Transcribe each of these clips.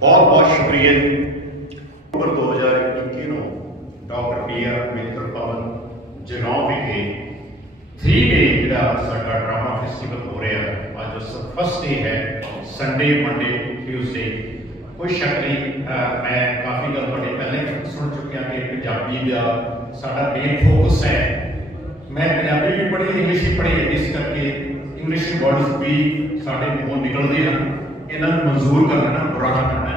बहुत बहुत शुक्रिया जी। अक्टूबर 2021 ਨੂੰ डॉक्टर BR अंबेडकर भवन जगराओं विखे 3 डे ਜਿਹੜਾ ਸਾਡਾ ड्रामा फेस्टिवल हो रहा है। ਅੱਜ ਉਸ फर्स्ट डे है, संडे मंडे ट्यूसडे। कोई शक नहीं, मैं काफ़ी गल ਤੁਹਾਡੇ ਪਹਿਲਾਂ ही सुन चुकिया कि पंजाबी का साਡਾ मेन फोकस है। मैं पंजाबी भी पढ़ी, इंग्लिश भी पढ़ी, इस करके इंग्लिश वर्ड्स भी साढ़े मूँहों निकलते हैं, इन्हों मंजूर कर लेना बुरा ना करना है।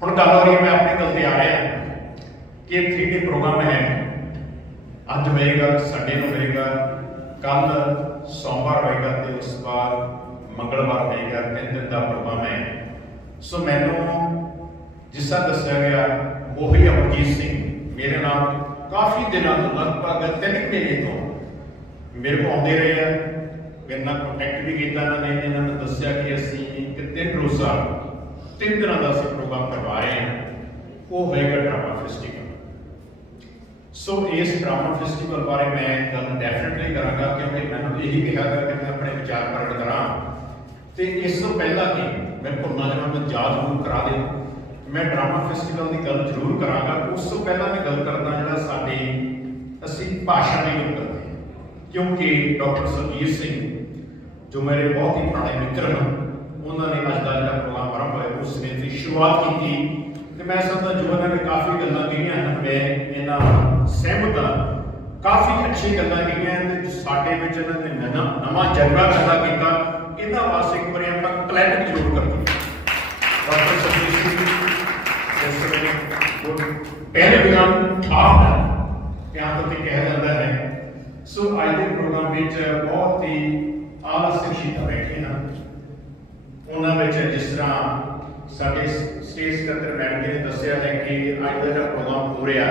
हम गल हो रही है, मैं अपनी गल ते आ रहा कि 3 डे प्रोग्राम है। अज होएगा, संडे को होएगा, कल सोमवार होएगा, तो उस बाद मंगलवार होएगा। 3 दिन का प्रोग्राम है। सो मैनू जिस तरह दसिया गया, मोही अमरजीत सिंह मेरे नाम काफ़ी दिनों तो लगभग 3 महीने तो मेरे को आते रहे हैं। मेरे नाल कॉन्टैक्ट भी किया इन्होंने, इन्होंने दसिया कि असी कितने रोज़ा 3 दिनों का असी प्रोग्राम करवा रहे हैं। वो होएगा ड्रामा फेस्टिवल। सो इस ड्रामा फेस्टिवल बारे मैं गल डेफिनेटली कराँगा, क्योंकि मैंने यही कहा था कि मैं अपने विचार प्रगट करा। तो इस तो पहला कि मैं भुलना जाना मैं याद जरूर करा दे, मैं ड्रामा फेस्टिवल की गल जरूर कराँगा। उस तो पहला मैं गल करदा जिहड़ा साडी असी भाषा की गल करते हैं, क्योंकि डॉक्टर सरजीत सिंह जो मेरे बहुत ही पुराने मित्र हैं, उन्होंने अज का जो प्रोग्राम आरंभ होया उसने शुरुआत की। तो मैं समझदा जो उन्होंने काफ़ी गल्लां कहियां हैं, मैं इन्हां सहमत हाँ। काफ़ी अच्छी गल्लां कहियां ते साडे विच इन्हां ने नवां जज्बा पैदा किया। इन्हां वास्ते एक बार आपां क्लैप जरूर करते हैं डॉक्टर सरजीत सिंह जिस वेले पहले प्रोग्राम आप प्यार तो कहा जाता है। सो अज के प्रोग्राम में बहुत ही आला शिक्षित बैठे हैं। उन्होंने जिस तरह साढ़े स्टेज सकत्तर मैडम जी ने दसिया है कि अज का जो प्रोग्राम हो रहा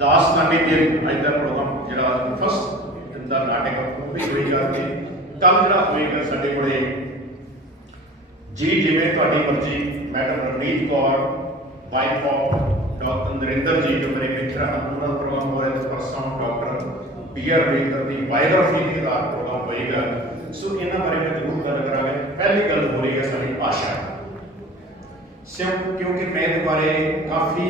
दास्तानी दिन, अज का प्रोग्राम जो फर्स्ट दिन का नाटक वो भी होएगा। कल जो होएगा साढ़े कोले जी जिमें थोड़ी मर्जी madam Ravneet Kaur wife of doctor Narendra ji जो मेरे मित्र हैं, उन्होंने प्रोग्राम हो रहा है। परसों डॉक्टर BR अंबेडकर की बायोग्राफी के आधार प्रोग्राम होएगा। सो इन्होंने बारे में जरूर गल करा। पहली गल हो रही है साड़ी भाषा से, क्योंकि मैं बारे काफ़ी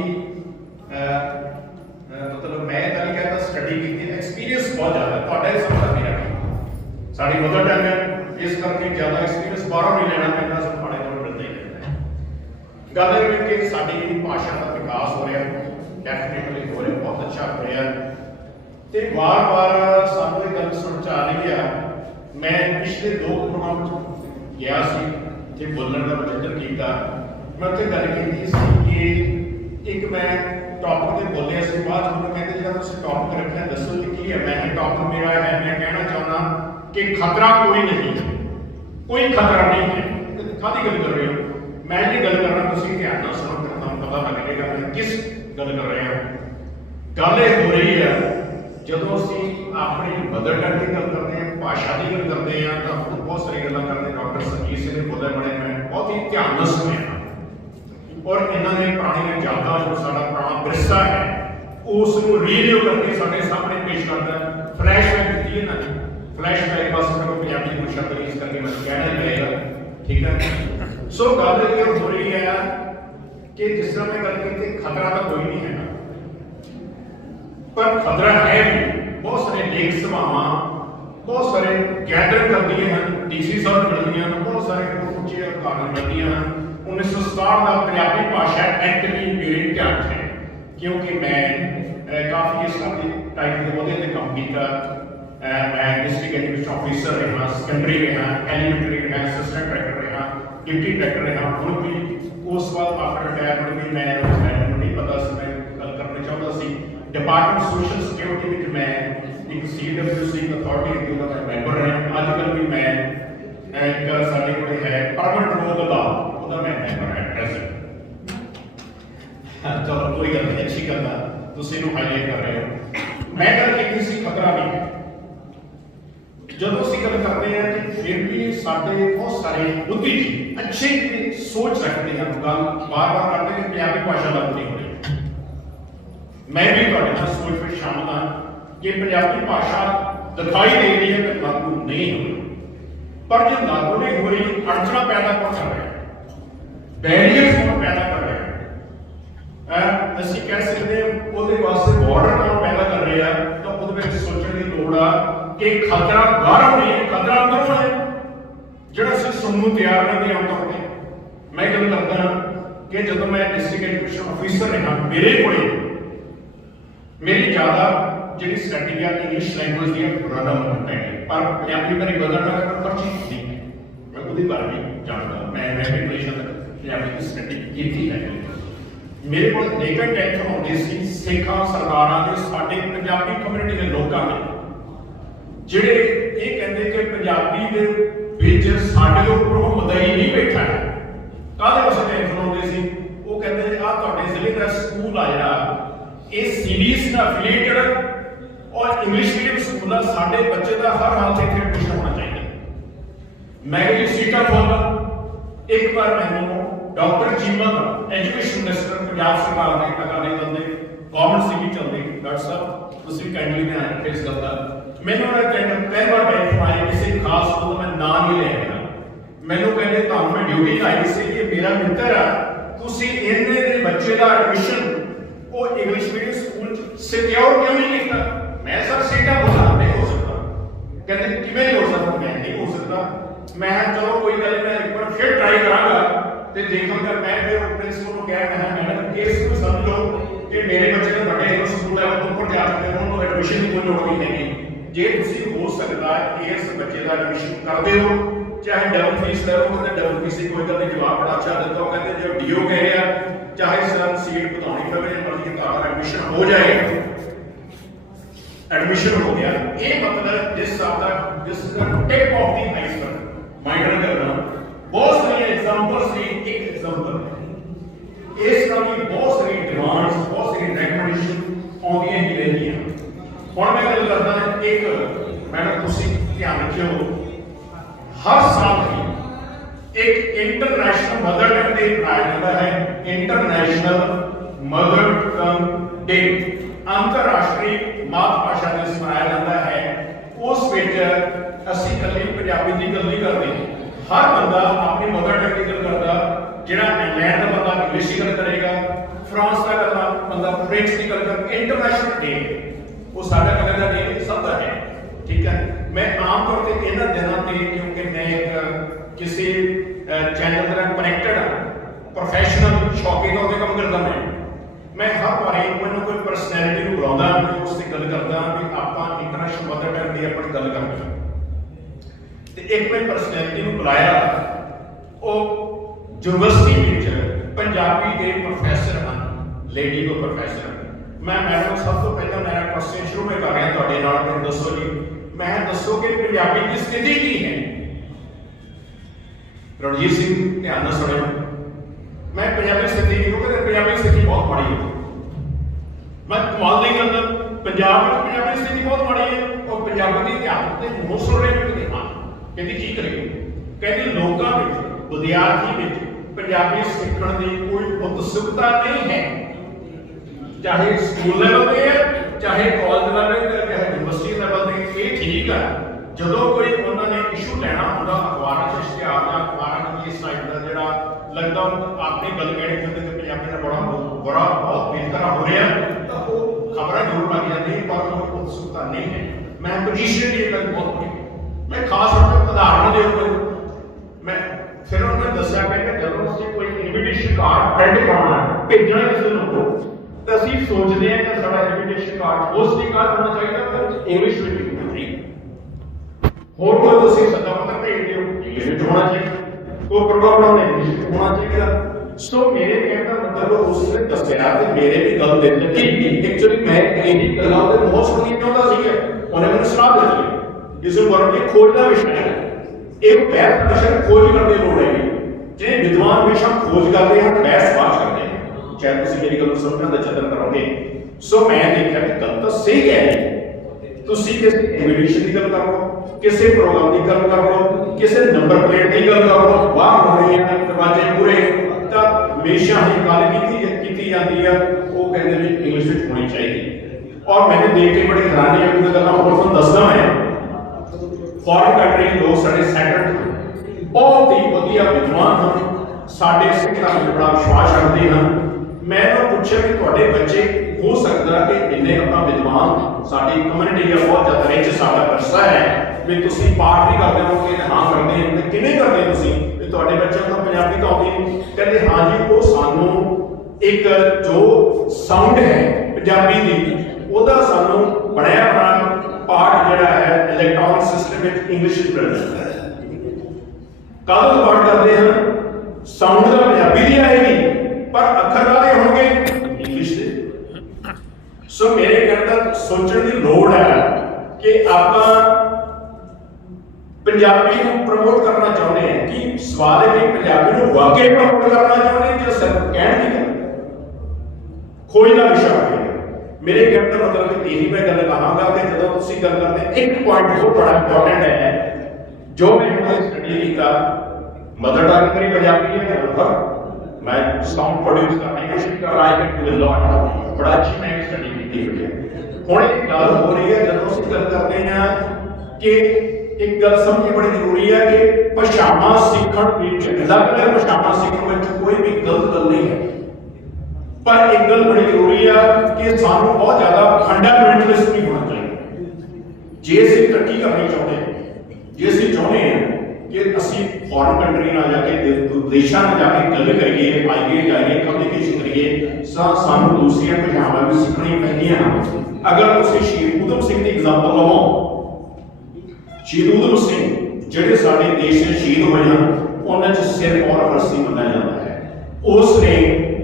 मतलब मैं तो नहीं कहता स्टडी की, एक्सपीरियंस बहुत ज़्यादा थोड़ा ही समझा नहीं रहा। साड़ी मदर टंग है, इस करके ज़्यादा एक्सपीरियंस बाहरों नहीं लेना पैदा, सब थोड़े थोड़े मिलते ही रहता है। गल है कि साड़ी भाषा का विकास हो रहा है, डेफिनेटली हो रहा है, बहुत अच्छा हो रहा है। तो बार बार सानू एक गल सुन च आ रही है। मैं पिछले 2 प्रोग्राम गया थे बोलने का जिक्र किया। मैं उत्थे गल की कि एक मैं टॉपिक से बोलिया से बाद उन्होंने कहते जो तुम टॉपिक रखना दसो कि है। मैं टॉपिक मेरा है, मैं कहना चाहना कि खतरा कोई नहीं है, कोई खतरा नहीं है। काहदी गल कर रहे हो? मैं जी गल कर रहा, तुम ध्यान से सुनो, फिर तुम पता लगेगा मैं किस गल कर रहे हैं। गल हो रही है जदों असीं अपनी मदर टंग की गल करते हैं, भाषा की गल करते हैं, तो हम बहुत सारी गल्लां करते हैं। डॉक्टर सरजीत सिंह ने बोले बड़े मैं बहुत ही ध्यान से सुनिया, और इन्होंने पुरानी यादां जो साडा पुराना विरसा है उसको रीन्यू करके साडे सामने पेश करता है। फ्लैशबैक दी है ना, फ्लैशबैक बस मैं पंजाबी कोई शब्द यूज करके मैं कहना ही पड़ेगा, ठीक है। सो गल ये हो रही है कि जिस तरह मैं गल की खतरा तो कोई नहीं है, पर खतरा है भी। बहुत सारे लेख सभावां, बहुत सारे गैदर करती हैं, DC साहब करती हैं, बहुत सारे उच्चे अधिकारी करती हैं। 1967 का पंजाबी भाषा एक्ट भी मेरे ध्यान है, क्योंकि मैं काफ़ी इस टाइप के अहदे से काम किया। मैं डिस्ट्रिक्ट एजुकेशन ऑफिसर रहा, सेकेंडरी रहा, एलीमेंटरी रहा, असिस्टेंट डायरेक्टर रहा, डिप्टी डायरेक्टर रहा। हम भी उस वक्त आफ्टर रिटायरमेंट भी मैं नहीं पता मैं गल करना चाहता सी डिपार्टमेंट सोशल सिक्योरिटी में मैं एक CWC अथॉरिटी का मैंबर रहा। अजकल भी मैं एक साढ़े को है परमानेंट रोल का ਉਹਦਾ ਮੈਂ ਮੈਂਬਰ ਹੈ ਪ੍ਰੈਜ਼ੀਡੈਂਟ। ਚਲੋ ਕੋਈ ਗੱਲ ਨਹੀਂ, ਅੱਛੀ ਗੱਲ ਆ, ਤੁਸੀਂ ਇਹਨੂੰ ਹਾਈਲਾਈਟ ਕਰ ਰਹੇ ਹੋ। ਮੈਂ ਗੱਲ ਕੀਤੀ ਸੀ ਖਤਰਾ ਨਹੀਂ ਹੈ। ਜਦੋਂ ਅਸੀਂ ਗੱਲ ਕਰਦੇ ਹਾਂ ਕਿ ਫਿਰ ਵੀ ਸਾਡੇ ਬਹੁਤ ਸਾਰੇ ਬੁੱਧੀਜੀਵੀ ਅੱਛੀ ਸੋਚ ਰੱਖਦੇ ਹਨ, ਗੱਲ ਬਾਰ-ਬਾਰ ਕਰਦੇ ਕਿ ਪੰਜਾਬੀ ਭਾਸ਼ਾ ਲਾਗੂ ਨਹੀਂ ਹੋ ਰਹੀ। मैं भी ਤੁਹਾਡੇ ਨਾਲ ਸੋਚ ਵਿੱਚ ਸ਼ਾਮਲ ਹਾਂ ਕਿ ਪੰਜਾਬੀ ਭਾਸ਼ਾ ਦਿਖਾਈ ਦੇ ਰਹੀ ਹੈ ਕਿ ਲਾਗੂ नहीं हो रही। पर जो लागू नहीं हो रही, अड़चना पैदा कौन कर रहा है? बैरियर्स कौन पैदा कर रहे हैं, ਅਸੀਂ ਕਹਿ ਸਕਦੇ ਹਾਂ ਉਹਦੇ ਵਾਸਤੇ ਬਾਰਡਰ ਕੌਣ ਪੈਦਾ ਕਰ ਰਿਹਾ, ਤਾਂ ਉਹਦੇ ਵਿੱਚ ਸੋਚਣ ਦੀ ਲੋੜ ਆ ਕਿ ਖਤਰਾ ਬਾਹਰੋਂ ਨਹੀਂ ਹੈ, ਖਤਰਾ ਅੰਦਰੋਂ ਹੈ ਜਿਹੜਾ ਅਸੀਂ ਸੁਣਨ ਨੂੰ ਤਿਆਰ ਨਹੀਂ ਦੇ ਆਮ ਤੌਰ ਤੇ। ਮੈਂ ਗੱਲ ਕਰਦਾ ਕਿ ਜਦੋਂ ਮੈਂ ਡਿਸਟ੍ਰਿਕਟ ਐਜੂਕੇਸ਼ਨ ਆਫੀਸਰ ਰਿਹਾ, ਮੇਰੇ ਕੋਲੇ ਮੇਰੀ ਜ਼ਿਆਦਾ ਜਿਹੜੀ ਸਟੱਡੀ ਆ ਇੰਗਲਿਸ਼ ਲੈਂਗੁਏਜ ਦੀ ਰਨਮ ਹੈ, ਪਰ ਪੰਜਾਬੀ ਬਾਰੇ ਬਦਲਣਾ ਪਰਚੀ ਨਹੀਂ ਹੈ, ਮੈਂ ਉਹਦੇ ਬਾਰੇ ਵੀ ਜਾਣਦਾ। ਮੈਂ ਮੈਟ੍ਰਿਕੂਲੇਸ਼ਨ ਪੰਜਾਬੀ ਦੀ ਸਟੱਡੀ ਕੀਤੀ ਹੈ। ਮੇਰੇ ਕੋਲ ਲੇਖਕ ਟੈਂਸ਼ਨ ਹੁੰਦੀ ਸੀ ਸਿੱਖਾਂ ਸਰਕਾਰਾਂ ਦੇ ਸਾਡੇ ਪੰਜਾਬੀ ਕਮਿਊਨਿਟੀ ਦੇ ਲੋਕਾਂ ਦੇ, ਜਿਹੜੇ ਇਹ ਕਹਿੰਦੇ ਕਿ ਪੰਜਾਬੀ ਦੇ ਵਿੱਚ ਸਾਡੇ ਉੱਪਰੋਂ ਮਦਈ ਨਹੀਂ ਬੈਠਾ ਹੈ। ਕਾਹਦੇ ਵਾਸਤੇ ਟੈਂਸ਼ਨ ਹੁੰਦੀ ਸੀ? ਉਹ ਕਹਿੰਦੇ ਆ ਤੁਹਾਡੇ ਜ਼ਿਲ੍ਹੇ ਦਾ ਸਕੂਲ ਆ ਜਿਹੜਾ ਇਹ ਸੀਬੀਐਸਈ ਨਾਲ ਐਫੀਲੀਏਟਡ ਔਰ ਇੰਗਲਿਸ਼ ਮੀਡੀਅਮ ਸਕੂਲ ਆ, ਸਾਡੇ ਬੱਚੇ ਦਾ ਹਰ ਹਾਲ 'ਚ ਇੱਥੇ ਐਡਮਿਸ਼ਨ ਹੋਣਾ ਚਾਹੀਦਾ। ਮੈਂ ਜੀ ਸੀਟਾਂ ਫੁੱਲ। ਇੱਕ ਵਾਰ ਮੈਨੂੰ doctor Cheema education minister Punjab ਸਰਕਾਰ ਦੇ ਅਕਾਲੀ ਦਲ ਦੇ ਗਵਰਨਮੈਂਟ ਸੀਗੀ ਚੱਲਦੀ, ਡਾਕਟਰ ਸਾਹਿਬ ਤੁਸੀਂ ਕਾਈਂਡਲੀ ਧਿਆਨ ਰੱਖਿਓ ਇਸ ਗੱਲ ਦਾ। ਮੈਨੂੰ ਉਹਨਾਂ ਕਹਿੰਦੇ ਪਹਿਲੀ ਵਾਰ ਟੈਲੀਫੋਨ ਆਇਆ ਕਿਸੇ ਖਾਸ ਸਕੂਲ ਦਾ, ਮੈਂ ਨਾਂ ਨਹੀਂ ਲੈ ਰਿਹਾ, ਮੈਨੂੰ ਕਹਿੰਦੇ ਤੁਹਾਨੂੰ ਮੈਂ ਡਿਊਟੀ ਲਾਈ ਸੀ ਕਿ ਮੇਰਾ ਮਿੱਤਰ ਆ, ਤੁਸੀਂ ਇਹਨੇ ਦੇ ਬੱਚੇ ਦਾ ਐਡਮਿਸ਼ਨ ਉਹ ਇੰਗਲਿਸ਼ ਮੀਡੀਅਮ ਸਕੂਲ ਚ ਸਿਕਿਉਰ ਕਿਉਂ ਨਹੀਂ ਕੀਤਾ? ਮੈਂ ਸਰ ਸੀਟਾਂ ਬੁਲਾ ਨਹੀਂ ਹੋ ਸਕਦਾ। ਕਹਿੰਦੇ ਕਿਵੇਂ ਨਹੀਂ ਹੋ ਸਕਦਾ? ਮੈਂ ਨਹੀਂ ਹੋ ਸਕਦਾ। ਮੈਂ ਚਲੋ ਕੋਈ ਗੱਲ ਨਹੀਂ, ਮੈਂ ਇੱਕ ਵਾਰ ਫਿਰ ਟਰਾਈ ਕਰਾਂਗਾ ਤੇ ਦੇਖਾਂਗਾ। ਮੈਂ ਫਿਰ ਪ੍ਰਿੰਸੀਪਲ ਨੂੰ ਕਿਹਾ, ਮੈਂ ਮੈਡਮ ਇਸ ਨੂੰ ਸਮਝ ਲਓ ਕਿ ਮੇਰੇ ਬੱਚੇ ਦਾ ਵੱਡੇ ਇੰਗਲਿਸ਼ ਸਕੂਲ ਲੈਵਲ ਤੋਂ ਉੱਪਰ ਜਾ ਚੁੱਕੇ, ਉਹਨੂੰ ਐਡਮਿਸ਼ਨ ਦੀ ਕੋਈ ਲੋੜ ਨਹੀਂ ਹੈਗੀ। ਜੇ ਤੁਸੀਂ ਹੋ ਸਕਦਾ ਇਸ ਬੱਚੇ ਦਾ ਐਡਮਿਸ਼ਨ ਕਰਦੇ ਹੋ, ਚਾਹੇ ਡਬਲ ਫੀਸ ਲੈ ਲਓ, ਕਹਿੰਦੇ ਡਬਲ ਫੀਸ ਦੀ ਕੋਈ ਗੱਲ ਨਹੀਂ, ਜਵਾਬ ਬੜਾ ਅੱਛਾ ਦਿੱਤਾ। ਉਹ ਕਹਿੰਦੇ ਜੋ ਡੀਓ ਕਹਿ ਰਿਹਾ ਚਾਹੇ ਸਰ ਸੀਟ ਵਧਾਉਣੀ ਪਵੇ ਮਰਜ਼ੀ ਤਾਂ ਐਡਮਿਸ਼ਨ ਹੋ ਜਾਏਗਾ। ਐਡਮਿਸ਼ਨ ਹੋ ਗਿਆ। ਇਹ ਮਤਲਬ ਜਿਸ ਹਿਸਾਬ ਦਾ tip of the iceberg mind ਕਰਨਾ। ਬਹੁਤ ਸਾਰੀਆਂ ਐਗਜ਼ਾਮਪਲਸ ਨੇ। ਇੱਕ ਐਗਜ਼ਾਮਪਲ ਇਸ ਤਰ੍ਹਾਂ ਦੀ ਬਹੁਤ ਸਾਰੀ ਡਿਮਾਂਡਸ, ਬਹੁਤ ਸਾਰੀ ਰੈਕਮੈਂਡੇਸ਼ਨ ਆਉਂਦੀਆਂ ਹੀ ਰਹਿੰਦੀਆਂ। ਹੁਣ ਮੈਂ ਗੱਲ ਕਰਦਾ ਇੱਕ, ਮੈਡਮ ਤੁਸੀਂ ਧਿਆਨ ਰੱਖਿਓ, ਹਰ ਸਾਲ ਹੀ ਇੱਕ ਇੰਟਰਨੈਸ਼ਨਲ ਮਦਰ ਟੰਗ ਡੇ ਮਨਾਇਆ ਜਾਂਦਾ ਹੈ। ਇੰਟਰਨੈਸ਼ਨਲ ਮਦਰ ਟੰਗ ਡੇ, ਅੰਤਰਰਾਸ਼ਟਰੀ ਮਾਤ ਭਾਸ਼ਾ ਦਿਵਸ ਮਨਾਇਆ ਜਾਂਦਾ ਹੈ। ਉਸ ਵਿੱਚ ਅਸੀਂ ਇਕੱਲੀ ਪੰਜਾਬੀ ਦੀ ਗੱਲ ਨਹੀਂ ਕਰਦੇ, ਹਰ ਬੰਦਾ ਆਪਣੀ ਮਦਰ ਟੰਗ ਦੀ ਗੱਲ ਕਰਦਾ। ਜਿਹੜਾ ਇੰਗਲੈਂਡ ਦਾ ਬੰਦਾ ਇੰਗਲਿਸ਼ ਦੀ ਗੱਲ ਕਰੇਗਾ, ਫਰਾਂਸ ਦਾ ਬੰਦਾ ਫ੍ਰੈਂਚ ਦੀ ਗੱਲ ਕਰੇਗਾ। ਇੰਟਰਨੈਸ਼ਨਲ ਡੇ ਉਹ ਸਾਡਾ ਕਦੇ ਦਾ ਡੇ ਸਭ ਦਾ ਹੈ, ਠੀਕ ਹੈ। ਮੈਂ ਆਮ ਤੌਰ ਤੇ ਇਹਨਾਂ ਦਿਨਾਂ ਤੇ, ਕਿਉਂਕਿ ਮੈਂ ਇੱਕ ਕਿਸੇ ਚੈਨਲ ਨਾਲ ਕਨੈਕਟਡ ਹਾਂ, ਪ੍ਰੋਫੈਸ਼ਨਲ ਸ਼ੌਕੀ ਤੌਰ ਤੇ ਕੰਮ ਕਰਦਾ। ਮੈਂ ਹਰ ਵਾਰੀ ਕੋਈ ਨਾ ਕੋਈ ਪਰਸਨੈਲਿਟੀ ਨੂੰ ਬੁਲਾਉਂਦਾ, ਉਸ ਦੀ ਗੱਲ ਕਰਦਾ ਵੀ ਆਪਾਂ ਇੰਟਰਨੈਸ਼ਨਲ ਮਦਰ ਟੰਗ ਦੀ ਆਪਣੀ ਗੱਲ ਕਰਦੇ। ਤੇ ਇੱਕ ਮੈਂ ਪਰਸਨੈਲਿਟੀ ਨੂੰ ਬੁਲਾਇਆ, ਉਹ ਯੂਨੀਵਰਸਿਟੀ ਵਿੱਚ ਪੰਜਾਬੀ ਦੇ ਪ੍ਰੋਫੈਸਰ ਹਨ, ਲੇਡੀ ਕੋ ਪ੍ਰੋਫੈਸਰ। ਮੈਂ ਮੈਡਮ ਸਭ ਤੋਂ ਪਹਿਲਾਂ ਮੇਰਾ ਕੁਐਸਚਨ ਸ਼ੁਰੂ ਮੈਂ ਕਰ ਰਿਹਾ ਤੁਹਾਡੇ ਨਾਲ, ਮੈਨੂੰ ਦੱਸੋ ਜੀ, ਮੈਂ ਦੱਸੋ ਕਿ ਪੰਜਾਬੀ ਦੀ ਸਥਿਤੀ ਕੀ ਹੈ? ਰਣਜੀਤ ਸਿੰਘ ਧਿਆਨ ਨਾਲ ਸੁਣਿਓ। ਮੈਂ ਪੰਜਾਬੀ ਸਥਿਤੀ ਕਿਉਂ ਕਹਿੰਦਾ? ਪੰਜਾਬੀ ਸਥਿਤੀ ਬਹੁਤ ਮਾੜੀ ਹੈ। ਮੈਂ ਕਮਾਲ ਦੀ ਗੱਲ, ਪੰਜਾਬ ਵਿੱਚ ਪੰਜਾਬੀ ਸਥਿਤੀ ਬਹੁਤ ਮਾੜੀ ਹੈ। ਉਹ ਪੰਜਾਬੀ ਦੇ ਅਧਿਆਪਕ ਤੇ ਮੋਸਲੇ ਵੀ ਕਿਤੇ ਹਾਂ, ਕਹਿੰਦੀ ਕੀ ਕਰੀਏ? ਕਹਿੰਦੀ ਲੋਕਾਂ ਵਿੱਚ, ਵਿਦਿਆਰਥੀ ਵਿੱਚ ਪੰਜਾਬੀ ਸਿੱਖਣ ਦੀ ਕੋਈ ਉਤਸੁਕਤਾ ਨਹੀਂ ਹੈ, ਚਾਹੇ ਸਕੂਲ ਲੈਵਲ ਤੇ ਹੈ, ਚਾਹੇ ਕਾਲਜ ਲੈਵਲ ਤੇ, ਚਾਹੇ ਯੂਨੀਵਰਸਿਟੀ ਲੈਵਲ ਤੇ। ਇਹ ਠੀਕ ਆ, ਜਦੋਂ ਕੋਈ ਉਹਨਾਂ ਨੇ ਇਸ਼ੂ ਲੈਣਾ ਹੁੰਦਾ ਅਖਬਾਰਾਂ 'ਚ ਇਸ਼ਤਿਹਾਰ ਜਾਂ ਅਖਬਾਰਾਂ 'ਚ ਇਸ ਟਾਈਪ ਦਾ ਜਿਹੜਾ ਲੱਗਦਾ ਆਪਣੀ ਗੱਲ ਕਹਿਣੀ ਚਾਹੁੰਦੇ ਕਿ ਪੰਜਾਬੀ ਦਾ ਬੜਾ ਬਹੁਤ ਬੇਹਤਰ ਹੋ ਰਿਹਾ, ਤਾਂ ਉਹ ਖਬਰਾਂ ਜ਼ਰੂਰ ਲੱਗ ਜਾਂਦੀਆਂ, ਪਰ ਉਹ ਉਤਸੁਕਤਾ ਨਹੀਂ ਹੈ। ਮੈਂ ਪੋਜੀਸ਼ਨ ਦੀ ਗੱਲ ਬਹੁਤ ਬੜੀ, ਮੈਂ ਖਾਸ ਤੌਰ ਤੇ ਉਦਾਹਰਨ ਦੇ ਉੱਪਰ ਮੈਂ ਫਿਰ ਉਹਨਾਂ ਨੇ ਦੱਸਿਆ ਕਿ ਜਦੋਂ ਅਸੀਂ ਕੋਈ ਇਨਵੀਟੇਸ਼ਨ ਕਾਰਡ ਪ੍ਰਿੰਟ ਕਰਾਉਣਾ, ਭੇਜਣਾ ਕਿਸੇ ਨੂੰ, ਤਾਂ ਅਸੀਂ ਸੋਚਦੇ ਹਾਂ ਕਿ ਸਾਡਾ ਇਨਵੀਟੇਸ਼ਨ ਕਾਰਡ ਉਸ ਦੀ ਕਾਰਡ ਹੋਣਾ ਚਾਹੀਦਾ, ਫਿਰ ਇੰਗਲਿਸ਼ ਵਿੱਚ ਹੋਣਾ ਚਾਹੀਦਾ। ਹੋਰ ਕੋਈ ਤੁਸੀਂ ਸੱਦਾ ਪੱਤਰ ਭੇਜ ਦਿਓ, ਇੰਗਲਿਸ਼ ਵਿੱਚ ਹੋਣਾ ਚਾਹੀਦਾ। ਕੋਈ ਪ੍ਰੋਗਰਾਮ ਬਣਾਉਣਾ, ਇੰਗਲਿਸ਼ ਵਿੱਚ ਹੋਣਾ ਚਾਹੀਦਾ। ਸੋ ਮੇਰੇ ਕਹਿਣ ਦਾ ਮਤਲਬ ਉਸਨੇ ਦੱਸਿਆ ਤੇ ਮੇਰੇ ਵੀ ਗੱਲ ਦੇ ਲੱਗੀ। ਐਕਚੁਅਲੀ ਮੈਂ ਇਹਦੀ ਗੱਲਾਂ ਦੇ ਬਹੁਤ ਸੁਣਨੀ ਚਾਹੁੰਦਾ ਸੀ। ਉਹਨੇ ਮੈਨੂੰ ਸਲਾਹ ਦਿੱਤੀ ਇਸ ਨੂੰ ਵਰਡ ਦੀ ਖੋਜ ਦਾ ਵਿਸ਼ਾ ਹੈ। ਇੱਕ ਬਹਿਸ ਵਿਸ਼ਾ ਖੋਜ ਕਰਨ ਦੀ ਲੋੜ ਹੈ। ਜਿਹੜੇ ਵਿਦਵਾਨ ਵਿਸ਼ਾ ਖੋਜ ਕਰਦੇ ਹਨ, ਬਹਿਸ ਬਾਤ ਕਰਦੇ ਹਨ। ਚਾਹੇ ਤੁਸੀਂ ਮੇਰੀ ਗੱਲ ਨੂੰ ਸਮਝਣ ਦਾ ਯਤਨ ਕਰੋਗੇ। ਸੋ ਮੈਂ ਦੇਖਿਆ ਕਿ ਗੱਲ ਤਾਂ ਸਹੀ ਕਹਿ ਰਹੀ। ਤੁਸੀਂ ਕਿਸੇ ਇਨਵੀਟੇਸ਼ਨ ਦੀ ਗੱਲ ਕਰ ਲਓ, ਕਿਸੇ ਪ੍ਰੋਗਰਾਮ ਦੀ ਗੱਲ ਕਰ ਲਓ, ਕਿਸੇ ਨੰਬਰ ਪਲੇਟ ਦੀ ਗੱਲ ਕਰ ਲਓ, ਬਾਹਰ ਹੋਣੀ ਹੈ ਦਰਵਾਜ਼ੇ ਪੂਰੇ, ਤਾਂ ਹਮੇਸ਼ਾ ਹੀ ਗੱਲ ਕੀਤੀ ਜਾਂਦੀ ਹੈ। ਉਹ ਕਹਿੰਦੇ ਵੀ ਇੰਗਲਿਸ਼ ਵਿੱਚ ਹੋਣੀ ਚਾਹੀਦੀ। ਔਰ ਮੈਨੂੰ ਦੇਖ ਕੇ ਬੜੀ ਹੈਰਾਨੀ ਹੋਈ। ਗੱਲਾਂ ਹੋਰ ਤੁਹਾਨੂੰ ਦੱਸਦਾ ਮੈਂ, ਫੋਰਨ ਕੰਟਰੀ ਦੇ ਲੋਕ ਸਾਡੇ ਸੈਕਟਰ ਬਹੁਤ ਹੀ ਵਧੀਆ ਵਿਦਵਾਨ ਹਨ, ਸਾਡੇ ਸਿੱਖਾਂ ਨੂੰ ਬੜਾ ਵਿਸ਼ਵਾਸ ਰੱਖਦੇ ਹਨ। ਮੈਂ ਇਹਨਾਂ ਨੂੰ ਪੁੱਛਿਆ ਕਿ ਤੁਹਾਡੇ ਬੱਚੇ ਹੋ ਸਕਦਾ ਕਿ ਇੰਨੇ ਆਪਣਾ ਵਿਦਵਾਨ ਸਾਡੀ ਕਮਿਊਨਿਟੀ ਆ ਬਹੁਤ ਜ਼ਿਆਦਾ ਰਿਚ ਸਾਡਾ ਵਿਰਸਾ ਹੈ ਵੀ ਤੁਸੀਂ ਪਾਠ ਵੀ ਕਰਦੇ ਹੋ ਕਿ ਹਾਂ ਕਰਦੇ ਹੋ ਤੇ ਕਿਵੇਂ ਕਰਦੇ ਤੁਸੀਂ ਵੀ ਤੁਹਾਡੇ ਬੱਚਿਆਂ ਨੂੰ ਪੰਜਾਬੀ ਤਾਂ ਆਉਂਦੀ ਨਹੀਂ। ਕਹਿੰਦੇ ਹਾਂ ਜੀ ਉਹ ਸਾਨੂੰ ਇੱਕ ਜੋ ਸਾਊਂਡ ਹੈ ਪੰਜਾਬੀ ਦੀ ਉਹਦਾ ਸਾਨੂੰ ਬਣਿਆ ਬਣਾ ਪਾਠ ਜਿਹੜਾ ਹੈ ਇਲੈਕਟ੍ਰੋਨਿਕ ਸਿਸਟਮ ਵਿੱਚ ਇੰਗਲਿਸ਼ ਵਿੱਚ ਮਿਲਦਾ ਹੈ। ਕਾਹਦੋਂ ਪਾਠ ਕਰਦੇ ਹਨ ਸਾਊਂਡ ਦਾ ਪੰਜਾਬੀ ਦੀ ਆਏਗੀ ਪਰ ਅੱਖਰ ਕਾਹਦੇ ਹੋਣਗੇ ਇੰਗਲਿਸ਼ ਦੇ। ਸੋ ਮੇਰੇ ਕਹਿਣ ਦਾ ਸੋਚਣ ਦੀ ਲੋੜ ਹੈ ਕਿ ਆਪਾਂ ਪੰਜਾਬੀ ਨੂੰ ਪ੍ਰਮੋਟ ਕਰਨਾ ਚਾਹੁੰਦੇ ਹਾਂ ਕਿ ਸਵਾਲ ਹੈ ਕਿ ਪੰਜਾਬੀ ਨੂੰ ਵਾਕਈ ਪ੍ਰਮੋਟ ਕਰਨਾ ਚਾਹੁੰਦੇ ਹਾਂ ਜਾਂ ਸਿਰਫ ਕਹਿਣ ਦੀ ਗੱਲ ਖੋਜ ਦਾ ਵਿਸ਼ਾ ਹੈ। ਮੇਰੇ ਕਹਿਣ ਦਾ ਮਤਲਬ ਇਹੀ ਮੈਂ ਗੱਲ ਕਹਾਂਗਾ ਕਿ ਜਦੋਂ ਤੁਸੀਂ ਗੱਲ ਕਰਦੇ ਇੱਕ ਪੁਆਇੰਟ ਬਹੁਤ ਬੜਾ ਇੰਪੋਰਟੈਂਟ ਹੈ ਜੋ ਮੈਂ ਹੁਣ ਸਟੱਡੀ ਕੀਤਾ ਮਦਰ ਟੰਗ ਮੇਰੀ ਪੰਜਾਬੀ ਹੈ ਪਰ ਮੈਂ ਸਾਊਂਡ ਪ੍ਰੋਡਿਊਸ ਕਰने की कोशिश कर रहा है टू द लॉट बड़ा अच्छी मैं स्टडी ਕੀਤੀ ਹੋਈ ਹੈ। ਹੁਣ ਇੱਕ ਗੱਲ ਹੋ ਰਹੀ ਹੈ ਜਦੋਂ ਅਸੀਂ ਗੱਲ ਕਰਦੇ ਹਾਂ ਕਿ ਇੱਕ ਗੱਲ ਸਮਝਣੀ ਬੜੀ ਜ਼ਰੂਰੀ ਹੈ ਕਿ ਭਾਸ਼ਾਵਾਂ ਸਿੱਖਣ ਵਿੱਚ ਅਲੱਗ-ਅਲੱਗ ਭਾਸ਼ਾਵਾਂ ਸਿੱਖਣ ਵਿੱਚ ਕੋਈ ਵੀ ਗਲਤ ਗੱਲ ਨਹੀਂ ਹੈ ਪਰ ਇੱਕ ਗੱਲ ਬੜੀ ਜ਼ਰੂਰੀ ਹੈ ਕਿ ਸਾਨੂੰ ਬਹੁਤ ਜ਼ਿਆਦਾ ਫੰਡਾਮੈਂਟਲਿਸਟ ਨਹੀਂ ਹੋਣਾ ਚਾਹੀਦਾ। ਜੇ ਅਸੀਂ ਤਰੱਕੀ ਕਰਨੀ ਚਾਹੁੰਦੇ ਹਾਂ ਜੇ ਅਸੀਂ ਚਾਹੁੰਦੇ ਹਾਂ ਕਿ ਅਸੀਂ ਫੋਰਨ ਕੰਟਰੀ ਨਾਲ ਜਾ ਕੇ ਦੇਸ਼ਾਂ ਨਾਲ ਜਾ ਕੇ ਗੱਲ ਕਰੀਏ ਆਈਏ ਜਾਈਏ ਕਮਿਊਨੀਕੇਸ਼ਨ ਕਰੀਏ ਸਾਨੂੰ ਦੂਸਰੀਆਂ ਭਾਸ਼ਾਵਾਂ ਵੀ ਸਿੱਖਣੀਆਂ ਪੈਂਦੀਆਂ ਹਨ। ਅਗਰ ਤੁਸੀਂ ਸ਼ਹੀਦ ਊਧਮ ਸਿੰਘ ਦੀ ਐਗਜ਼ਾਮਪਲ ਲਵੋ ਸ਼ਹੀਦ ਊਧਮ ਸਿੰਘ ਜਿਹੜੇ ਸਾਡੇ ਦੇਸ਼ ਦੇ ਸ਼ਹੀਦ ਹੋਏ ਹਨ ਉਹਨਾਂ 'ਚ ਸਿਰ ਔਰ ਹਰਸੀ ਮੰਨਿਆ ਜਾਂਦਾ ਹੈ। ਉਸ ਨੇ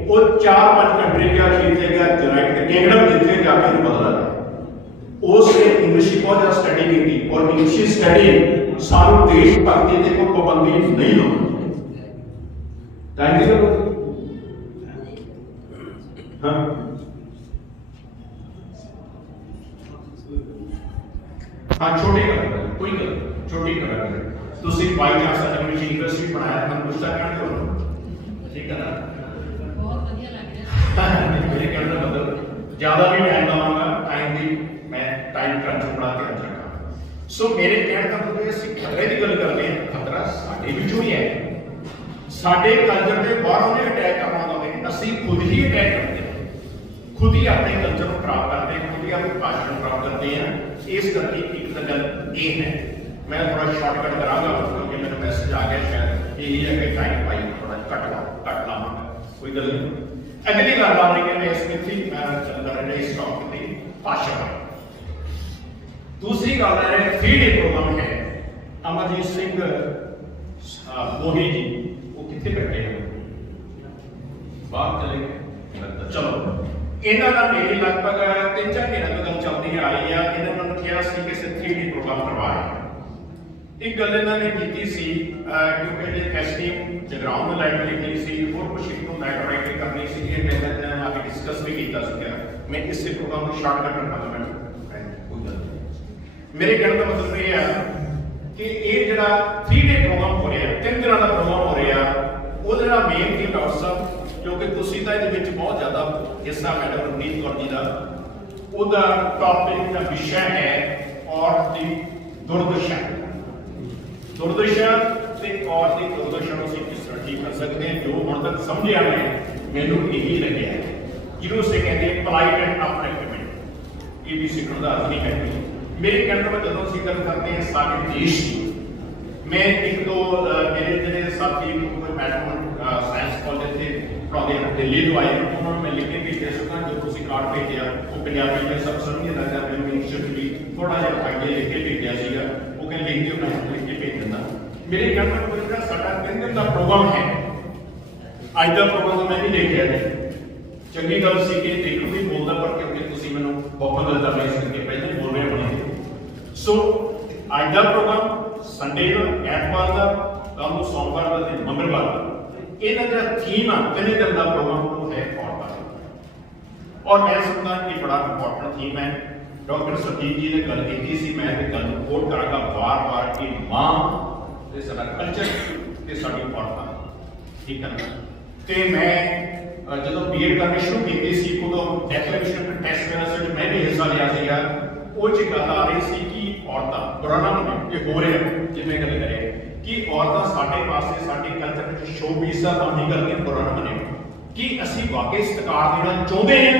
ਉਹ 4-5 ਕੰਟਰੀ ਗਿਆ ਜਿੱਥੇ ਗਿਆ ਯੂਨਾਈਟਿਡ ਕਿੰਗਡਮ ਜਿੱਥੇ ਜਾ ਕੇ ਬਦਲਾ ਉਸ ਨੇ ਇੰਗਲਿਸ਼ ਬਹੁਤ ਜ਼ਿਆਦਾ ਸਟੱਡੀ ਕੀਤੀ ਔਰ ਇੰਗਲਿਸ਼ ਸਟੱਡੀ ਸਾਨੂੰ ਦੇਸ਼ ਭਗਤੀ ਤੇ ਕੋਈ ਪਾਬੰਦੀ ਨਹੀਂ ਲਾਉਂਦੀ। ਟਾਈਮ ਦੀ ਹਾਂ ਹਾਂ ਛੋਟੀ ਗੱਲ ਕੋਈ ਗੱਲ ਛੋਟੀ ਗੱਲ ਤੁਸੀਂ ਬਾਈ ਚਾਂਸ ਇੰਗਲਿਸ਼ ਯੂਨੀਵਰਸਿਟੀ ਬਣਾਇਆ ਮੈਂ ਪੁੱਛਦਾ ਕਹਿੰਦੇ ਹੋ ਠੀਕ ਹੈ ਨਾ ਬਹੁਤ ਵਧੀਆ ਲੱਗ ਰਿਹਾ ਮੇਰੇ ਕਹਿਣ ਦਾ ਮਤਲਬ ਜ਼ਿਆਦਾ ਵੀ ਟਾਈਮ ਲਾਵਾਂਗਾ ਟਾਈਮ ਦੀ ਮੈਂ ਟਾਈਮ ਕੰਟਰੋਲ ਬਣਾ ਕੇ ਰੱਖਾਂਗਾ। ਸੋ ਮੇਰੇ ਕਹਿਣ ਦਾ ਮਤਲਬ ਅਸੀਂ ਖਤਰੇ ਦੀ ਗੱਲ ਕਰਦੇ ਹਾਂ ਖਤਰਾ ਸਾਡੇ ਵਿੱਚੋਂ ਹੀ ਹੈ ਸਾਡੇ ਕਲਚਰ ਦੇ ਬਾਹਰੋਂ ਨੇ ਅਟੈਕ ਕਰਨਾ ਹੋਵੇ ਅਸੀਂ ਖੁਦ ਹੀ ਅਟੈਕ ਕਰਦੇ ਹਾਂ ਖੁਦ ਹੀ ਆਪਣੇ ਕਲਚਰ ਨੂੰ ਖਰਾਬ ਕਰਦੇ ਹਾਂ ਖੁਦ ਹੀ ਆਪਣੀ ਭਾਸ਼ਾ ਨੂੰ ਖਰਾਬ ਕਰਦੇ ਹਾਂ। ਇਸ ਕਰਕੇ ਇੱਕ ਤਾਂ ਗੱਲ ਇਹ ਹੈ ਮੈਂ ਥੋੜਾ ਸ਼ਾਰਟਕਟ ਕਰਾਂਗਾ ਕਿਉਂਕਿ ਮੈਨੂੰ ਮੈਸੇਜ ਆ ਗਿਆ ਸ਼ਾਇਦ ਇਹ ਹੈ ਕਿ ਟਾਈਮ ਪਾਈ ਥੋੜਾ ਕੱਟ ਲਾਵਾਂਗਾ ਕੋਈ ਗੱਲ ਨਹੀਂ। ਅਗਲੀ ਗੱਲ ਆ ਰਹੀ ਹੈ ਕਿ ਇਸ ਵਿੱਚ ਚੱਲਦਾ ਰਿਹਾ ਇਸ ਟੌਪਿਕ ਦੀ ਭਾਸ਼ਾ। दूसरी गल है 3 डे प्रोग्राम है अमरजीत सिंह मोही जी वो कितने बैठे हैं बाहर चले गए चलो इन्हों का मेरी लगभग 3-4 महीनों तो गल चलती आ रही है। इन्होंने कहा कि किसी 3 डे प्रोग्राम करवा रहे हैं। एक गल इन्होंने की सी क्योंकि ये एसडीएम जगराउं में लाइट लिखनी सी और कुछ एक मैटर राइटिंग करनी सी इन्होंने आगे डिस्कस भी किया मैं इस प्रोग्राम को शार्ट करना मैं कोई गल मेरे कहने का मतलब ये है कि ये जो 3 डे प्रोग्राम हो रहा है 3 दिन का प्रोग्राम हो रहा वो जो मेन थीम डॉक्टर साहब क्योंकि तुसी तो ये बहुत ज़्यादा हिस्सा मैडम रणदीप कौर जी का ਉਹਦਾ टॉपिक का विषय है औरत की दुर्दशा ਤੇ ਔਰਤ ਦੀ ਦੁਰਦਸ਼ਾ ਨੂੰ ਅਸੀਂ ਕਿਸ ਤਰ੍ਹਾਂ ਠੀਕ ਕਰ ਸਕਦੇ ਹਾਂ ਜੋ ਹੁਣ ਤੱਕ ਸਮਝਿਆ ਮੈਂ ਮੈਨੂੰ ਇਹੀ ਲੱਗਿਆ ਜਿਹਨੂੰ ਅਸੀਂ ਕਹਿੰਦੇ ਪੋਲਾਈਟ ਐਂਡ ਅਪਰੈਕਟਮੈਂਟ ਇਹ ਵੀ ਸਿੱਖਣ ਦਾ ਅਰਥ ਨਹੀਂ ਹੈ। मेरे कहने में जो ਅਸੀਂ ਗੱਲ करते हैं सारे देश की मैं एक दो मेरे जो साथी कोई मैडम साइंस कॉलेज से पढ़ाते हैं दिल्ली तो आए उन्होंने मैं लिख के भेज सकता जो तुम कार्ड भेजा वो पंजाबी में सब समझ लगता है मैं इंग्लिश भी थोड़ा जहा आगे लिख के भेजा सीगा वो कहते लिख दियो मैं लिख के भेज दिता। मेरे कहने में जो साडा 3 दिन का प्रोग्राम है अज का प्रोग्राम मैं भी देखा नहीं चंगी गल सी कि देखो भी बोलता पर क्योंकि तुम मैं बहुत गलत कर रहे करके पहले बोल रहे बने सो अज का प्रोग्राम संडे का एतवार का कल को सोमवार का दिन मंगलवार का इन्हों का थीम है 3 दिन का प्रोग्राम वो है औरत और मैं समझता कि बड़ा इंपॉर्टेंट थीम है। डॉक्टर सतीश जी ने गल की मैं गल कोट करांगा बार बार कि मां ते साडा कल्चर ते साडी औरतां ठीक है ना ते मैं ਜਦੋਂ ਬੀਐਡ ਕਰਨੀ ਸ਼ੁਰੂ ਕੀਤੀ ਸੀ ਉਦੋਂ ਡੈਕਲੇਰੇਸ਼ਨ ਟੈਸਟ ਵਿੱਚ ਮੈਂ ਵੀ ਹਿੱਸਾ ਲਿਆ ਸੀਗਾ ਉਹ ਚ ਗੱਲ ਆ ਰਹੀ ਸੀ ਕਿ ਔਰਤਾਂ ਦੁਰਾਨਾ ਨੂੰ ਇਹ ਹੋ ਰਿਹਾ ਜਿਵੇਂ ਗੱਲ ਕਰੇ कि औरतां साडे पासे साडे कल्चर विच शोपीस आ, तां नहीं करके बुरा ना मन्नियो कि असीं वाकई सत्कार देना चाहुंदे हैं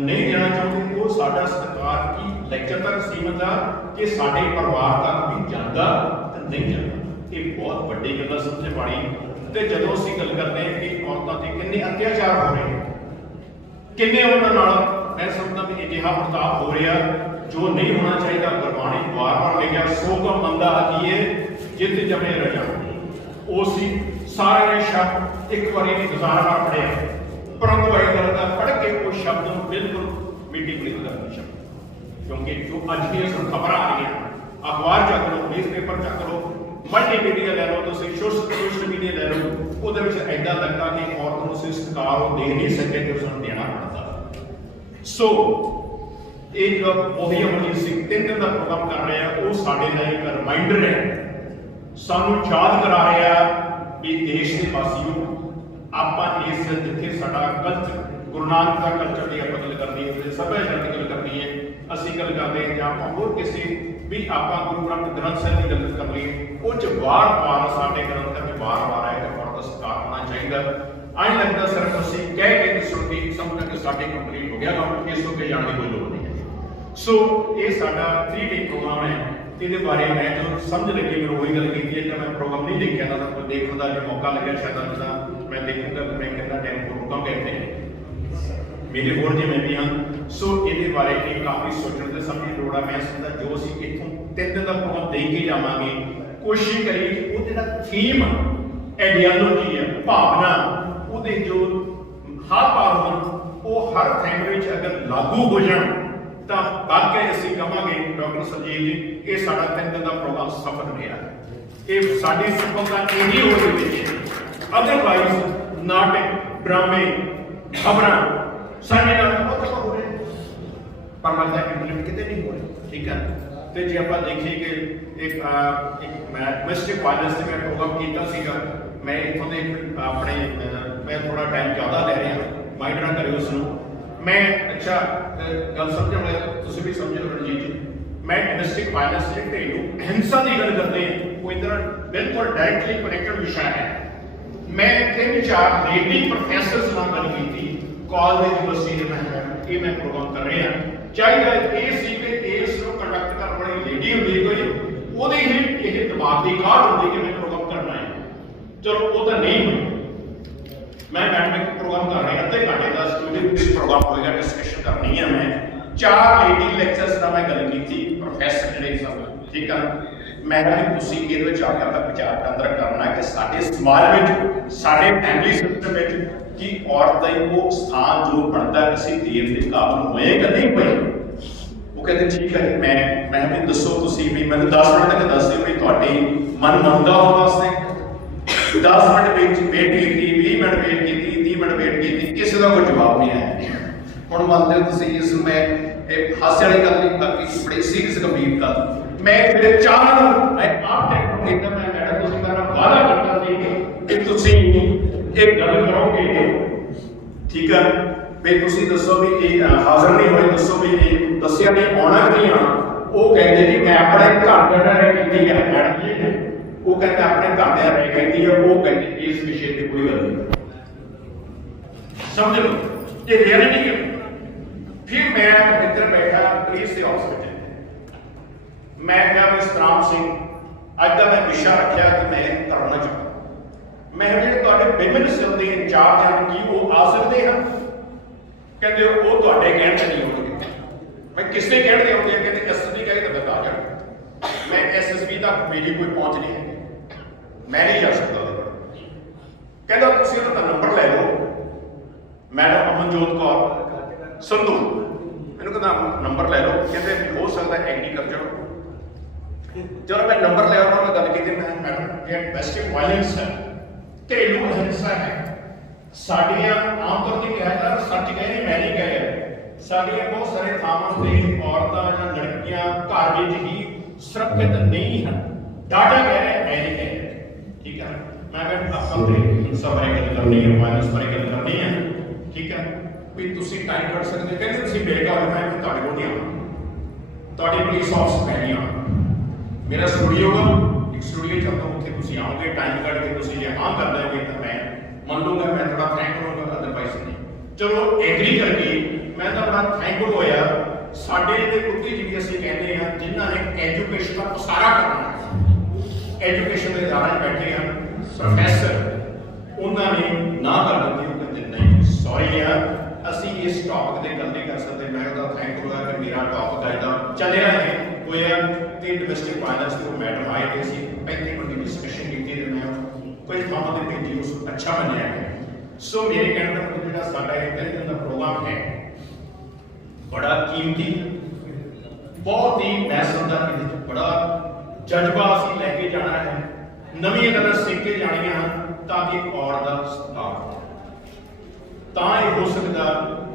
नहीं देना चाहुंदे। वो साडा सत्कार की लेक्चर तक सीमित आ कि साडे परिवार तक भी जांदा ते नहीं जांदा। ये बहुत वड्डी गल समझे वाली। ते जदों असीं गल करदे हां कि औरतां ते किन्ने अत्याचार हो रहे हैं, किन्ने उन्हां नाल मैं समझदा भी अजिहा बर्ताव हो रहा जो नहीं होना चाहिए। गुरबाणी बार-बार लिखिया सो कम बंदा आखिए जित जमे रजा। उसी सारे शब्द एक बार नहीं गुजारा बार पढ़िया, परंतु यह गलता पढ़ के उस शब्द को बिल्कुल मिट्टी पलीत करना शब्द। क्योंकि जो अज दी खबर आ रही है, अखबार चक लो, न्यूज़ पेपर चक लो, मल्टीमीडिया ले लो, सोशल मीडिया ले लो, वो ऐसा लगता कि औरत को सत्कार दे नहीं सके तो उसको देना पड़ता। सो ये जो वही अमरजीत सिंह 3 दिन का प्रोग्राम कर रहे हैं, वो साढ़े लिए एक रिमाइंडर है, सानू याद करा रहा भी देश के वासियों आप इस जिथे साडा कल्चर गुरु नानक का कल्चर की आप गल करनी है, सभ्याचार की गल करनी है, असीं गल करते हैं या होर किसी भी आप गुरु ग्रंथ साहिब की गल कर ली, वो बार बार साडे ग्रंथ में बार बार आए तो औरत सत्कार होना चाहिए। आई लगता सिर्फ असीं कह के सुन के समझ के साडे कंप्लीट हो गया काम, इस होके जाने की कोई लोड़ नहीं है। सो ये साडा 3 डे प्रोग्राम है, ये बारे मैं जो समझ लगी मैं वही गल की है। मैं प्रोग्राम नहीं देखा था, कोई देखने का जो मौका लगे शायद मैं देखूंगा मैं कितना टाइम प्रोग्राम कहते हैं मेरे होर जिमें भी हाँ। सो ये बारे एक काफ़ी सोचने से समझने लोड़ है। मैं समझदा जो असीं इत्थों 3 दिन का प्रोग्राम देख के जावांगे, कोशिश करिए कि वो जिहड़ा थीम आइडियालॉजी है, भावना वो जो हाव भाव होण वो हर फैमिली में अगर लागू हो जाए तो वाकई असीं कहांगे डॉक्टर संजीव जी ये साडा 3 दिन का प्रोग्राम सफल रहा। ये साडी सफलता यही हो रही है, अदरवाइज नाटक ड्रामे खबरां साडे नाल बहुत हो रहे पर लगता है इंप्लीमेंट कितने नहीं हो रहे। ठीक है, तो जे आप देखिए कि एक मिस्टिक वायलेंस से मैं प्रोग्राम किया सीगा, मैं इत्थों दे अपने मैं थोड़ा टाइम ज़्यादा ले रहा, माइंड ना करियो उसनूं मैं अच्छा गल समझ वाले तुसीं भी समझो रणजीत जी। मैं डोमेस्टिक वायलेंस से घरेलू हिंसा की गल करते हैं, कोई तरह बिल्कुल डायरेक्टली कनेक्टेड विषय है। मैं 3-4 लेडी प्रोफैसर्स नाल गल की कॉलेज यूनिवर्सिटी में मैं प्रोग्राम कर रहा चाहिए ये सी कि इसको कंडक्ट करने वाली लेडी होंगी कोई वो ही दिमाग की काट होती कि मैं प्रोग्राम करना है। चलो वो तो नहीं हुई, मैं मैडम प्रोग्राम कर रहे हैं अद्धे घंटे का स्टूडेंट प्रोग्राम होएगा, डिस्कशन करनी है। मैं 4 लेडी लेक्चर्स का मैं गल की प्रोफैसर जिहड़े सब ठीक है, मैं तुसीं इहदे विच आके अपना विचार केंद्र करना कि साडे समाज विच साडे फैमिली सिस्टम विच कि औरत को स्थान जो बनता है किसी देव के काबल होए कि नहीं होए। वो कहते ठीक है मैं भी दसो तुसीं भी मैंने 10 मिनट तक दस दिओ भी तुहाडी मन मनदा होण वास्ते 10 मिनट वेट की 20 मिनट वेट की 30 मिनट वेट की किसी का कोई जवाब नहीं आया। हुण मंनदे हो तुसीं इस मैं हास्य वाली गल नहीं बाकी बड़ी सीरियस गंभीर गल मैं फिर चाहां मैं आप तक एकदम मैं मैडम तुसीं मेरा वादा करता सी कि तुसीं एक गल करोगे ठीक है भी तुसीं दसो भी ये हाजिर नहीं होए, दसो भी ये दसिया नहीं आना नहीं आना। वो कहते जी मैं अपने घर का रह की है मैडम जी, वो कहते अपने घर का रह कहती है, वो कहते इस विषय की कोई गल नहीं समझ लो ये रियलिटी है। फिर मैं इधर बैठा पुलिस के हॉस्पिटल, मैं क्या सतराम सिंह अज का मैं विषय रखा कि मैं करना चाहता मैं जो विमेन सेल के इंचार्ज हैं कि वो आ सकते हैं, कहते वो कहने नहीं होंगे। मैं किसने कहने आते हैं कहते SSB कहे तो मैं आ जाए, मैं SSB तक मेरी कोई पहुंच नहीं है, मैं नहीं जा सकता। कहता तुम उनका नंबर ले लो, मैडम अमनजोत कौर संधू मैंने कहता नंबर ले लो, कहते हो सकता है एग्रीकल्चर। चलो मैं नंबर लिया उन्होंने गल की मैं मैडम जो डोमेस्टिक वायलेंस है घरेलू हिंसा है साड़ियाँ आमतौर पर कहा जाता सच कहे नहीं मैं नहीं कह रहा, साड़ियाँ बहुत सारे थावां से औरतां या लड़कियां घर में ही सुरक्षित नहीं हैं, डाटा कह रहे हैं मैं नहीं कह रहा। ठीक है, मैं हिंसा बारे गल करनी है, वायलेंस बारे गल करनी है। ठीक है भी तुसीं टाइम कढ सकते कहते तुसीं मेरे घर मैं तुहाडे कोल नहीं आउणा, तुहाडी पुलिस ऑफिस मैं नहीं आउणा, मेरा स्टूडियो वा ਇੱਕ ਸਟੂਡੀਓ ਚੱਲਦਾ, ਉੱਥੇ ਤੁਸੀਂ ਆਓਗੇ, ਟਾਈਮ ਕੱਢ ਕੇ ਤੁਸੀਂ ਜੇ ਹਾਂ ਕਰ ਦਿਓਗੇ ਤਾਂ ਮੈਂ ਮੰਨ ਲੂੰਗਾ, ਮੈਂ ਤੁਹਾਡਾ ਥੈਂਕ ਕਰੂੰਗਾ, ਅਦਰਵਾਈਜ਼ ਨਹੀਂ। ਚਲੋ ਐਗਰੀ ਕਰਕੇ ਮੈਂ ਤਾਂ ਬੜਾ ਥੈਂਕਫੁਲ ਹੋਇਆ। ਸਾਡੇ ਜਿਹੜੇ ਬੁੱਧੀਜੀਵੀ ਅਸੀਂ ਕਹਿੰਦੇ ਆ ਜਿਨ੍ਹਾਂ ਨੇ ਐਜੂਕੇਸ਼ਨ ਦਾ ਪਸਾਰਾ ਕਰਨਾ ਹੈ, ਐਜੂਕੇਸ਼ਨ ਦੇ ਇਦਾਰਿਆਂ ਬੈਠੇ ਹਨ ਪ੍ਰੋਫੈਸਰ, ਉਹਨਾਂ ਨੇ ਨਾ ਕਰ ਦਿੱਤੀ। ਉਹ ਕਹਿੰਦੇ ਨਹੀਂ ਸੌਰੀ ਯਾਰ, ਅਸੀਂ ਇਸ ਟੌਪਿਕ ਤੇ ਗੱਲ ਨਹੀਂ ਕਰ ਸਕਦੇ। ਮੈਂ ਉਹਦਾ ਥੈਂਕਫੁਲ ਹਾਂ ਕਿ ਮੇਰਾ ਟੌਪਿਕ ਅੱਜ ਦਾ ਚੱਲਿਆ ਹੈ ਹੋਇਆ ਤੇ ਡੋਮੈਸਟਿਕ ਵਾਇਲੈਂਸ ਤੋਂ ਮੈਡਮ ਆਏ ਤੇ ਅਸੀਂ 35 ਮਿੰਟ ਦੀ ਡਿਸਕਸ਼ਨ ਕੀਤੀ ਤੇ ਮੈਂ ਕੁਝ ਥਾਵਾਂ ਤੇ ਭੇਜੀ, ਉਸ ਅੱਛਾ ਮੰਨਿਆ ਹੈ। ਸੋ ਮੇਰੇ ਕਹਿਣ ਦਾ ਮਤਲਬ ਜਿਹੜਾ ਸਾਡਾ ਇਹ 3 ਦਿਨ ਦਾ ਪ੍ਰੋਗਰਾਮ ਹੈ ਬੜਾ ਕੀਮਤੀ, ਬਹੁਤ ਹੀ ਮੈਂ ਸਮਝਦਾ ਕਿ ਇਹਦੇ ਵਿੱਚ ਬੜਾ ਜਜ਼ਬਾ ਅਸੀਂ ਲੈ ਕੇ ਜਾਣਾ ਹੈ, ਨਵੀਆਂ ਗੱਲਾਂ ਸਿੱਖ ਕੇ ਜਾਣੀਆਂ ਹਨ ਤਾਂ ਕਿ ਔਰ ਦਾ ਸਤਿਕਾਰ ਤਾਂ ਇਹ ਹੋ ਸਕਦਾ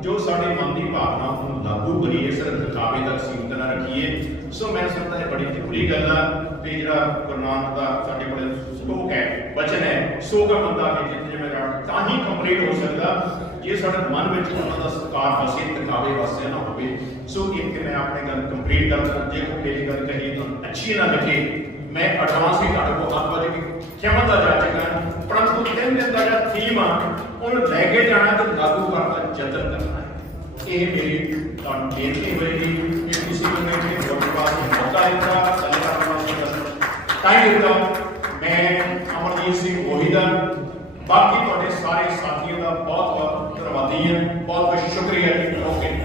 ਜੋ ਸਾਡੇ ਮਨ ਦੀ ਭਾਵਨਾ ਨੂੰ ਲਾਗੂ ਕਰੀਏ, ਸਿਰਫ ਦਿਖਾਵੇ ਤੱਕ ਸੀਮਿਤ ਨਾ ਰੱਖੀਏ। ਸੋ ਮੈਂ ਸਮਝਦਾ ਇਹ ਬੜੀ ਜ਼ਰੂਰੀ ਗੱਲ ਆ ਤੇ ਜਿਹੜਾ ਗੁਰੂ ਨਾਨਕ ਦਾ ਸਾਡੇ ਕੋਲ ਸਲੋਕ ਹੈ, ਵਚਨ ਹੈ, ਸੋ ਦਾ ਬੰਦਾ ਕਿ ਜਿੱਥੇ ਜਿਵੇਂ ਤਾਂ ਹੀ ਕੰਪਲੀਟ ਹੋ ਸਕਦਾ ਜੇ ਸਾਡੇ ਮਨ ਵਿੱਚ ਉਹਨਾਂ ਦਾ ਸਤਿਕਾਰ ਵਸੇ, ਦਿਖਾਵੇ ਵਸੇ ਨਾ ਹੋਵੇ। ਸੋ ਇੱਕ ਮੈਂ ਆਪਣੀ ਗੱਲ ਕੰਪਲੀਟ ਕਰਦਾ, ਜੇ ਕੋਈ ਮੇਰੀ ਗੱਲ ਕਹੀਏ ਤਾਂ ਅੱਛੀ ਨਾ ਲੱਗੇ, ਮੈਂ ਐਡਵਾਂਸ ਹੀ ਤੁਹਾਡੇ ਕੋਲ ਹੱਥ ਵਜੇ ਕਿ ਖਿਮਤਾ ਜਾ ਚੁੱਕਾ, ਪਰੰਤੂ 3 ਦਿਨ ਦਾ ਜਿਹੜਾ ਥੀਮ ਆ ਉਹਨੂੰ ਲੈ ਕੇ ਜਾਣਾ ਤੇ ਲਾਗੂ ਕਰਨ ਦਾ ਯਤਨ ਕਰਨਾ ਹੈ। ਇਹ ਮੇਰੀ ਤੁਹਾਨੂੰ ਬੇਨਤੀ ਹੋਏਗੀ ਕਿ ਤੁਸੀਂ ਮੈਨੂੰ ਇੱਥੇ ਵੋਟਬਾਸ ਮੌਕਾ ਦਿੱਤਾ, ਗੱਲ ਕਰਨ ਵਾਸਤੇ ਟਾਈਮ ਦਿੱਤਾ। ਮੈਂ ਅਮਰਜੀਤ ਸਿੰਘ ਗੋਹੀ ਦਾ, ਬਾਕੀ ਤੁਹਾਡੇ ਸਾਰੇ ਸਾਥੀਆਂ ਦਾ ਬਹੁਤ ਬਹੁਤ ਧੰਨਵਾਦੀ ਹਾਂ, ਬਹੁਤ ਬਹੁਤ ਸ਼ੁਕਰੀਆ ਜੀ। ਓਕੇ।